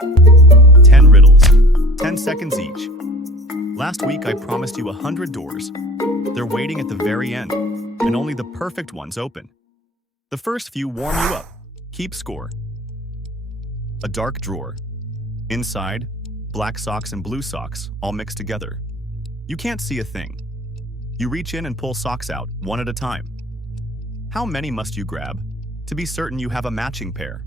10 riddles, 10 seconds each. Last week I promised you 100 doors. They're waiting at the very end, and only the perfect ones open. The first few warm you up. Keep score. A dark drawer. Inside, black socks and blue socks, all mixed together. You can't see a thing. You reach in and pull socks out, one at a time. How many must you grab to be certain you have a matching pair?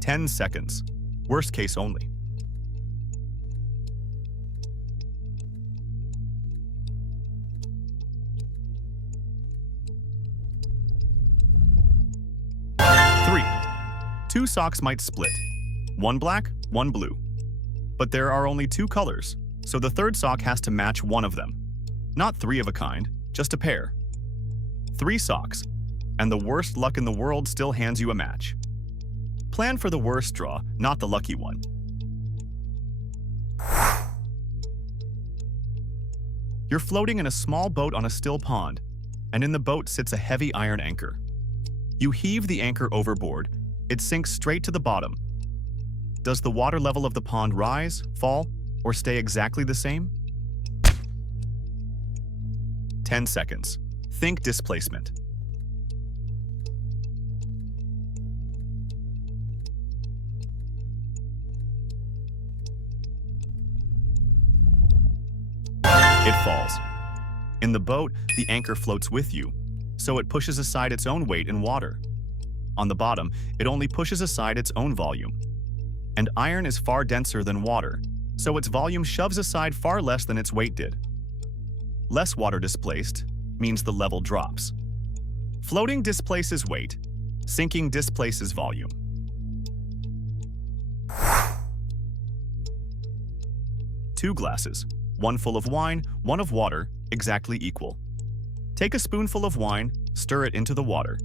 10 seconds. Worst case only. Three. Two socks might split. One black, one blue. But there are only two colors, so the third sock has to match one of them. Not three of a kind, just a pair. 3 socks, and the worst luck in the world still hands you a match. Plan for the worst draw, not the lucky one. You're floating in a small boat on a still pond, and in the boat sits a heavy iron anchor. You heave the anchor overboard. It sinks straight to the bottom. Does the water level of the pond rise, fall, or stay exactly the same? 10 seconds. Think displacement. It falls. In the boat, the anchor floats with you, so it pushes aside its own weight in water. On the bottom, it only pushes aside its own volume. And iron is far denser than water, so its volume shoves aside far less than its weight did. Less water displaced means the level drops. Floating displaces weight, sinking displaces volume. Two glasses, one full of wine, one of water, exactly equal. Take a spoonful of wine, stir it into the water.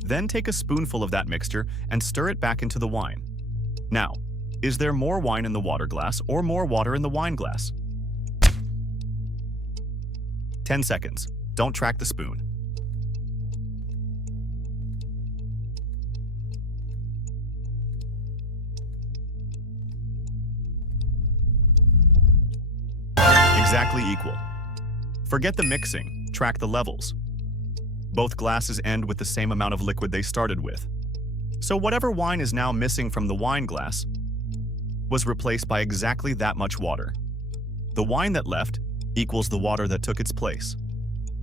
Then take a spoonful of that mixture and stir it back into the wine. Now, is there more wine in the water glass or more water in the wine glass? 10 seconds. Don't track the spoon. Exactly equal. Forget the mixing, track the levels. Both glasses end with the same amount of liquid they started with. So whatever wine is now missing from the wine glass was replaced by exactly that much water. The wine that left equals the water that took its place.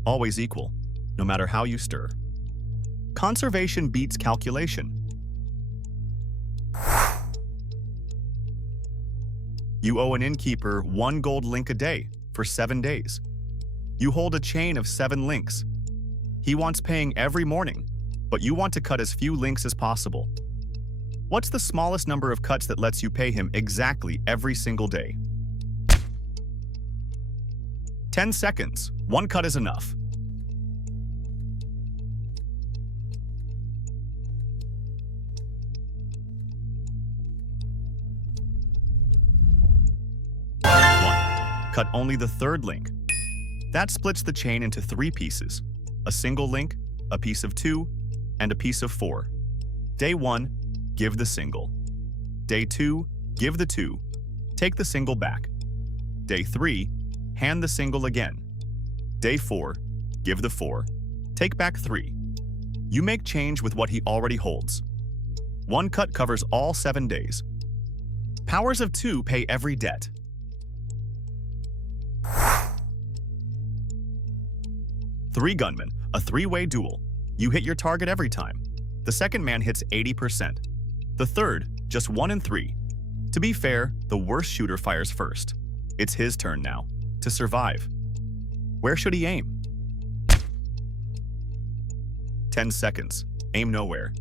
Always equal, no matter how you stir. Conservation beats calculation. You owe an innkeeper 1 gold link a day for 7 days. You hold a chain of 7 links. He wants paying every morning, but you want to cut as few links as possible. What's the smallest number of cuts that lets you pay him exactly every single day? 10 seconds. 1 cut is enough. Cut only the third link. That splits the chain into 3 pieces. A single link, a piece of 2, and a piece of 4. Day 1, give the single. Day 2, give the 2. Take the single back. Day 3, hand the single again. Day 4, give the 4. Take back 3. You make change with what he already holds. 1 cut covers all 7 days. Powers of 2 pay every debt. 3 gunmen, a 3-way duel. You hit your target every time. The second man hits 80%. The third, just 1 in 3. To be fair, the worst shooter fires first. It's his turn now, to survive. Where should he aim? 10 seconds. Aim nowhere.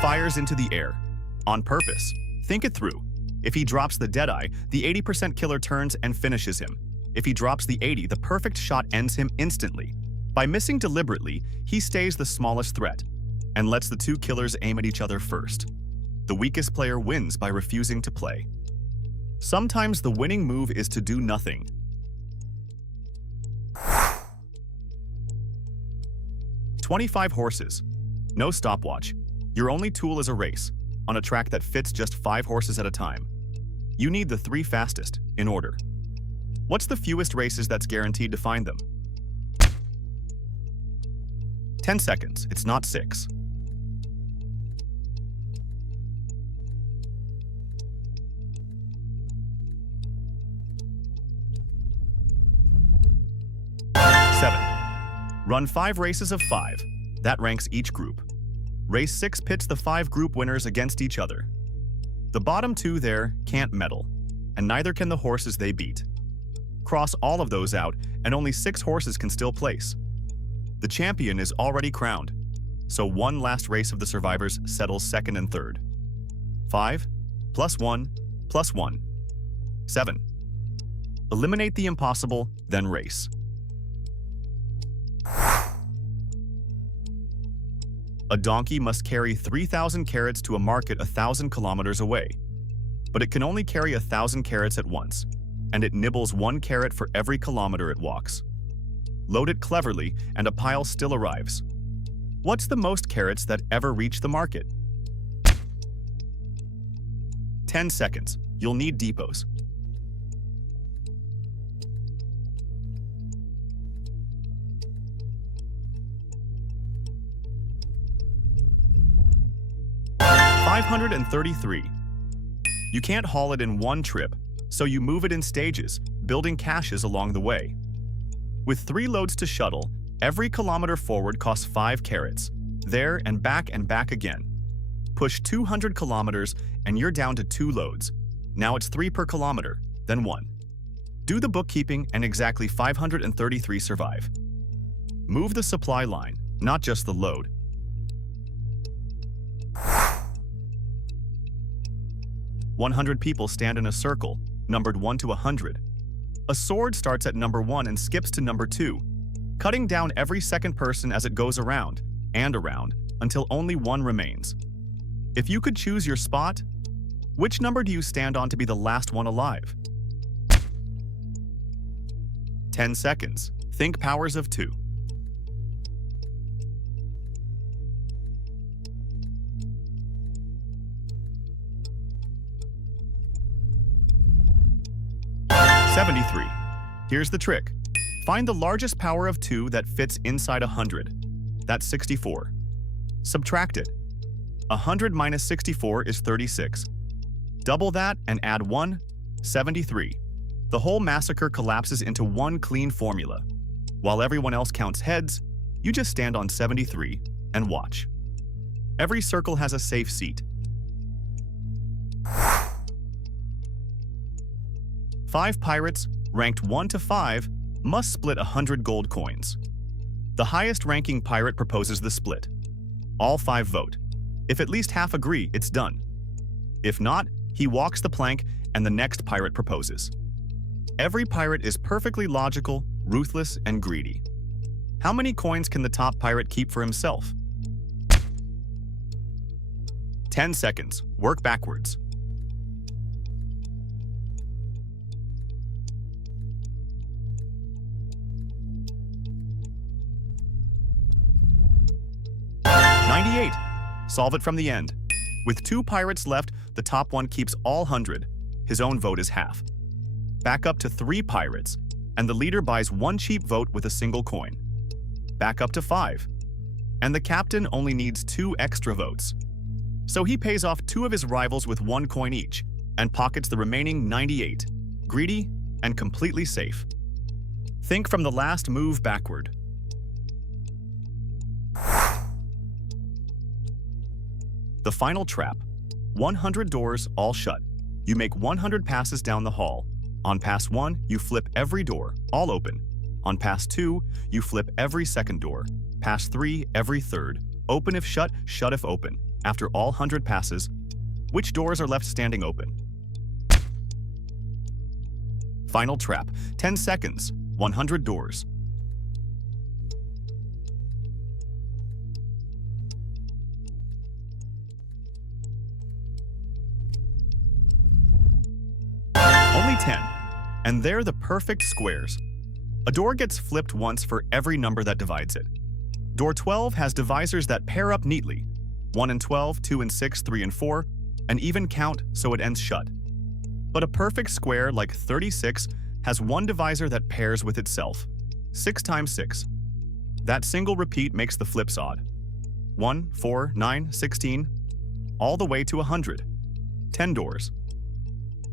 Fires into the air. On purpose. Think it through. If he drops the Deadeye, the 80% killer turns and finishes him. If he drops the 80, the perfect shot ends him instantly. By missing deliberately, he stays the smallest threat and lets the 2 killers aim at each other first. The weakest player wins by refusing to play. Sometimes the winning move is to do nothing. "25 horses. No stopwatch. Your only tool is a race, on a track that fits just 5 horses at a time. You need the 3 fastest, in order. What's the fewest races that's guaranteed to find them?" 10 seconds. It's not 6. Run 5 races of 5. That ranks each group. Race 6 pits the 5 group winners against each other. The bottom 2 there can't medal, and neither can the horses they beat. Cross all of those out, and only 6 horses can still place. The champion is already crowned, so one last race of the survivors settles second and third. 5 + 1 + 1. 7. Eliminate the impossible, then race. A donkey must carry 3,000 carrots to a market 1,000 kilometers away. But it can only carry 1,000 carrots at once, and it nibbles 1 carrot for every kilometer it walks. Load it cleverly, and a pile still arrives. What's the most carrots that ever reach the market? 10 seconds. You'll need depots. $533. You can't haul it in one trip, so you move it in stages, building caches along the way. With 3 loads to shuttle, every kilometer forward costs 5 carrots, there and back again. Push 200 kilometers and you're down to 2 loads. Now it's 3 per kilometer, then 1. Do the bookkeeping and exactly 533 survive. Move the supply line, not just the load. "100 people stand in a circle, numbered 1 to 100. A sword starts at number 1 and skips to number 2, cutting down every second person as it goes around and around until only 1 remains. If you could choose your spot, which number do you stand on to be the last one alive?" 10 seconds. Think powers of 2. $73. Here's the trick. Find the largest power of 2 that fits inside 100. That's 64. Subtract it. 100 minus 64 is 36. Double that and add 1, 73. The whole massacre collapses into one clean formula. While everyone else counts heads, you just stand on 73 and watch. Every circle has a safe seat. 5 pirates, ranked 1 to 5, must split 100 gold coins. The highest-ranking pirate proposes the split. All 5 vote. If at least half agree, it's done. If not, he walks the plank and the next pirate proposes. Every pirate is perfectly logical, ruthless, and greedy. How many coins can the top pirate keep for himself? 10 seconds. Work backwards. $98. Solve it from the end. With 2 pirates left, the top one keeps all 100. His own vote is half. Back up to 3 pirates, and the leader buys 1 cheap vote with a single coin. Back up to 5, and the captain only needs 2 extra votes. So he pays off 2 of his rivals with 1 coin each, and pockets the remaining 98. Greedy and completely safe. Think from the last move backward. The final trap. 100 doors, all shut. You make 100 passes down the hall. On pass 1, you flip every door, all open. On pass 2, you flip every second door. Pass 3, every third. Open if shut, shut if open. After all 100 passes, which doors are left standing open? Final trap. 10 seconds. 100 doors. And they're the perfect squares. A door gets flipped once for every number that divides it. Door 12 has divisors that pair up neatly. 1 and 12, 2 and 6, 3 and 4, an even count so it ends shut. But a perfect square like 36 has one divisor that pairs with itself. 6 times 6. That single repeat makes the flips odd. 1, 4, 9, 16, all the way to 100. 10 doors.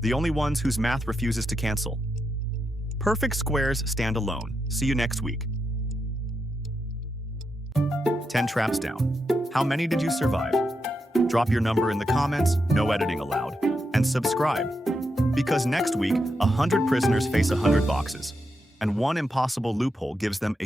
The only ones whose math refuses to cancel. Perfect squares stand alone. See you next week. 10 traps down. How many did you survive? Drop your number in the comments, no editing allowed. And subscribe. Because next week, 100 prisoners face 100 boxes. And one impossible loophole gives them a